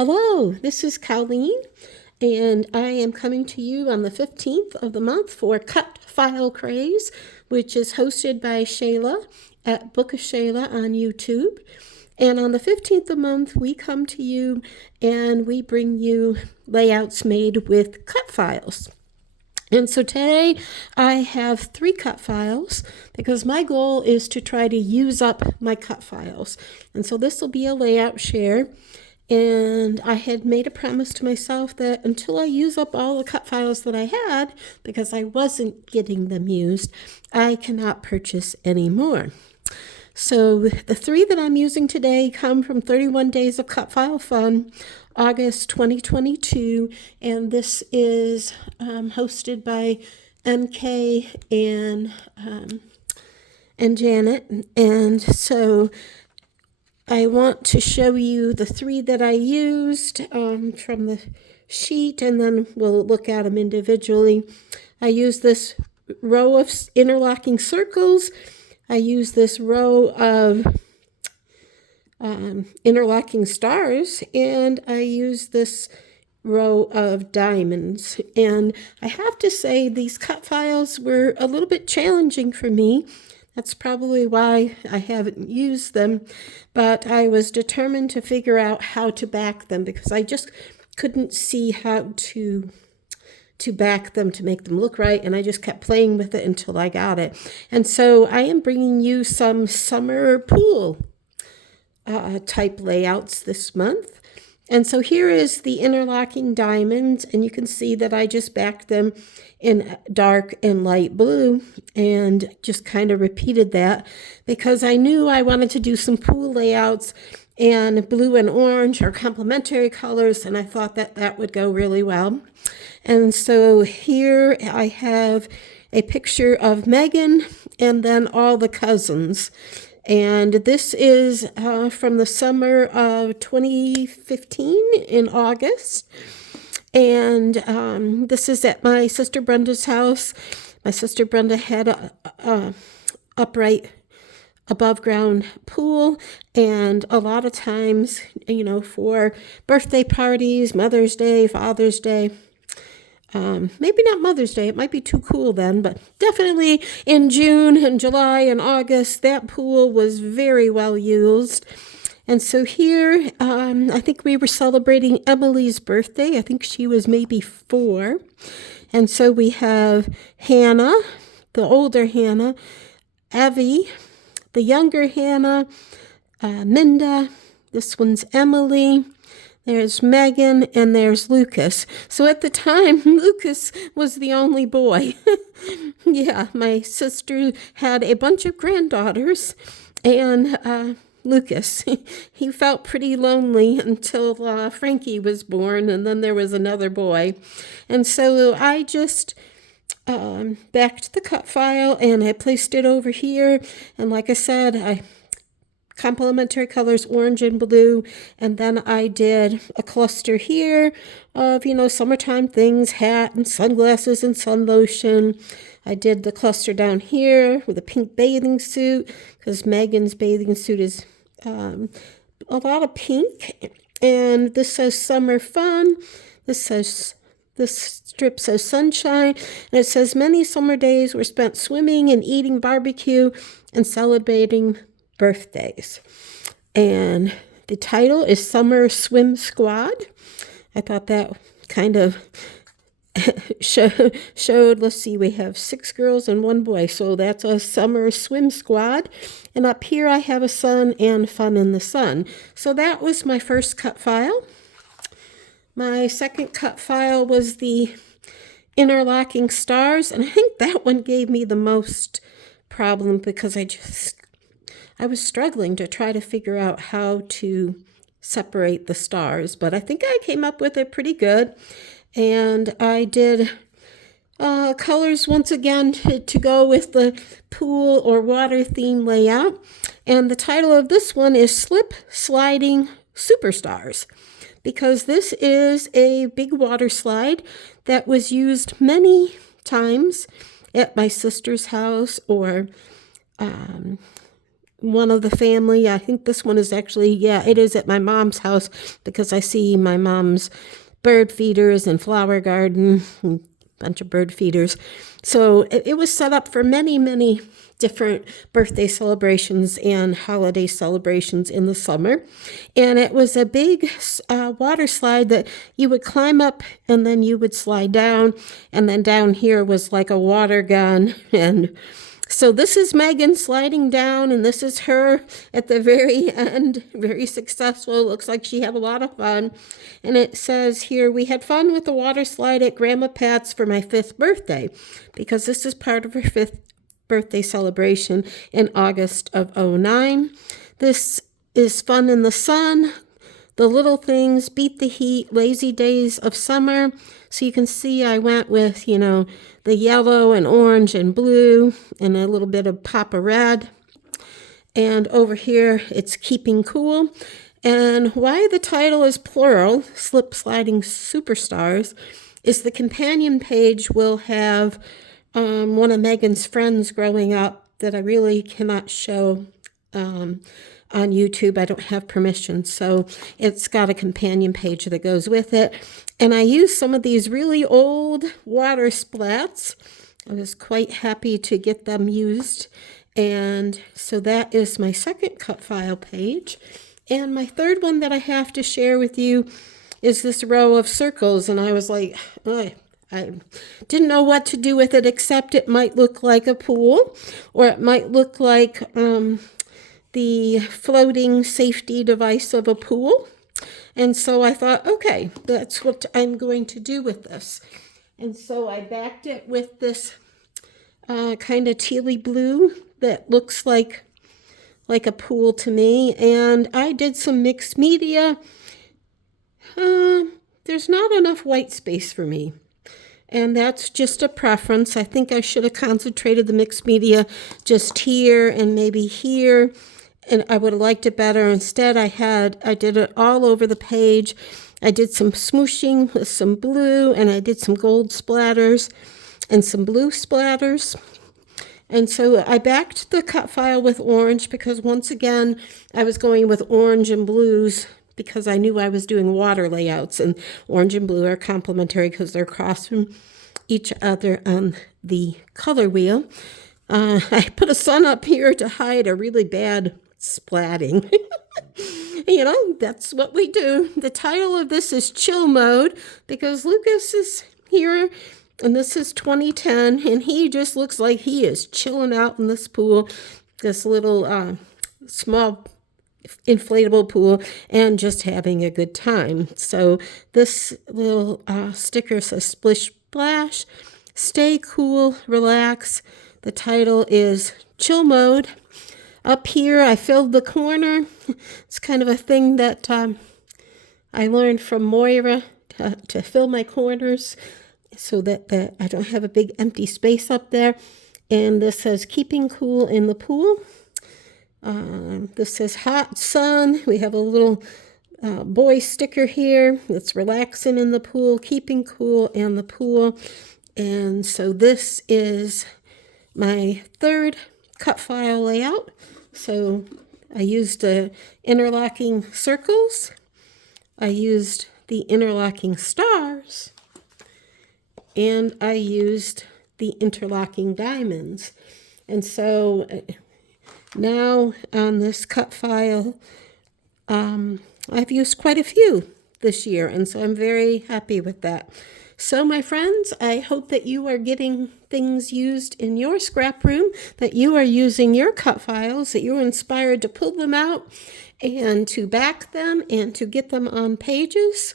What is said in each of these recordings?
Hello, this is Colleen, and I am coming to you on the 15th of the month for Cut File Craze, which is hosted by Shayla at Book of Shayla on YouTube. And on the 15th of the month, we come to you and we bring you layouts made with cut files. And so today I have 3 cut files because my goal is to try to use up my cut files. And so this will be a layout share. And I had made a promise to myself that until I use up all the cut files that I had, because I wasn't getting them used, I cannot purchase any more. So the 3 that I'm using today come from 31 Days of Cut File Fun, August 2022, and this is hosted by MK and Janet. And so I want to show you the 3 that I used from the sheet, and then we'll look at them individually. I used this row of interlocking circles. I used this row of interlocking stars, and I used this row of diamonds. And I have to say these cut files were a little bit challenging for me. That's probably why I haven't used them, but I was determined to figure out how to back them because I just couldn't see how to back them to make them look right, and I just kept playing with it until I got it. And so I am bringing you some summer pool type layouts this month. And so here is the interlocking diamonds, and you can see that I just backed them in dark and light blue and just kind of repeated that because I knew I wanted to do some pool layouts, and blue and orange are complementary colors, and I thought that that would go really well. And so here I have a picture of Megan and then all the cousins. And this is from the summer of 2015 in August. And this is at my sister Brenda's house. My sister Brenda had a upright above ground pool, and a lot of times, for birthday parties, Mother's Day, Father's Day, maybe not Mother's Day, it might be too cool then, but definitely in June and July and August, that pool was very well used. And so here, I think we were celebrating Emily's birthday. I think she was maybe 4. And so we have Hannah, the older Hannah, Evie, the younger Hannah, Minda, this one's Emily, there's Megan, and there's Lucas. So at the time, Lucas was the only boy. Yeah, my sister had a bunch of granddaughters, and Lucas, he felt pretty lonely until Frankie was born, and then there was another boy. And so I just backed the cut file and I placed it over here, and like I said, I complementary colors orange and blue, and then I did a cluster here of summertime things, hat and sunglasses and sun lotion. I did the cluster down here with a pink bathing suit because Megan's bathing suit is a lot of pink, and this says summer fun. This strip says sunshine, and it says many summer days were spent swimming and eating barbecue and celebrating birthdays. And the title is Summer Swim Squad. I thought that kind of showed, let's see, we have 6 girls and 1 boy, so that's a summer swim squad. And up here I have a sun and fun in the sun. So that was my first cut file. My second cut file was the interlocking stars, and I think that one gave me the most problem because I was struggling to try to figure out how to separate the stars, but I think I came up with it pretty good. And I did colors once again to go with the pool or water theme layout. And the title of this one is Slip Sliding Superstars, because this is a big water slide that was used many times at my sister's house or one of the family. I think this one is actually, yeah, it is at my mom's house because I see my mom's bird feeders and flower garden, and a bunch of bird feeders. So it was set up for many, many different birthday celebrations and holiday celebrations in the summer. And it was a big water slide that you would climb up and then you would slide down. And then down here was like a water gun. And so this is Megan sliding down, and this is her at the very end, very successful. Looks like she had a lot of fun. And it says here, we had fun with the water slide at Grandma Pat's for my 5th birthday, because this is part of her 5th birthday celebration in August of '09. This is fun in the sun. The little things beat the heat, lazy days of summer. So you can see I went with, the yellow and orange and blue and a little bit of pop of red. And over here, it's keeping cool. And why the title is plural, Slip Sliding Superstars, is the companion page will have one of Megan's friends growing up that I really cannot show on YouTube. I don't have permission, so it's got a companion page that goes with it. And I used some of these really old water splats. I was quite happy to get them used. And so that is my second cut file page. And my third one that I have to share with you is this row of circles. And I was like, I didn't know what to do with it, except it might look like a pool, or it might look like the floating safety device of a pool. And so I thought, okay, that's what I'm going to do with this. And so I backed it with this kind of tealy blue that looks like a pool to me. And I did some mixed media. There's not enough white space for me. And that's just a preference. I think I should have concentrated the mixed media just here and maybe here. And I would have liked it better. Instead, I did it all over the page. I did some smooshing with some blue, and I did some gold splatters and some blue splatters. And so I backed the cut file with orange because, once again, I was going with orange and blues because I knew I was doing water layouts, and orange and blue are complementary because they're across from each other on the color wheel. I put a sun up here to hide a really bad splatting. That's what we do. The title of this is Chill Mode because Lucas is here, and this is 2010, and he just looks like he is chilling out in this pool, this little small inflatable pool, and just having a good time. So this little sticker says Splish Splash, stay cool, relax. The title is Chill Mode. Up here, I filled the corner. It's kind of a thing that I learned from Moira to fill my corners so that I don't have a big empty space up there. And this says keeping cool in the pool. This says hot sun. We have a little boy sticker here. It's relaxing in the pool, keeping cool in the pool. And so this is my third cut file layout. So I used the interlocking circles. I used the interlocking stars. And I used the interlocking diamonds. And so now on this cut file, I've used quite a few this year, and so I'm very happy with that. So my friends, I hope that you are getting things used in your scrap room, that you are using your cut files, that you're inspired to pull them out and to back them and to get them on pages.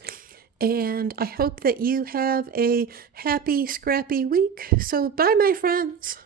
And I hope that you have a happy, scrappy week. So bye, my friends.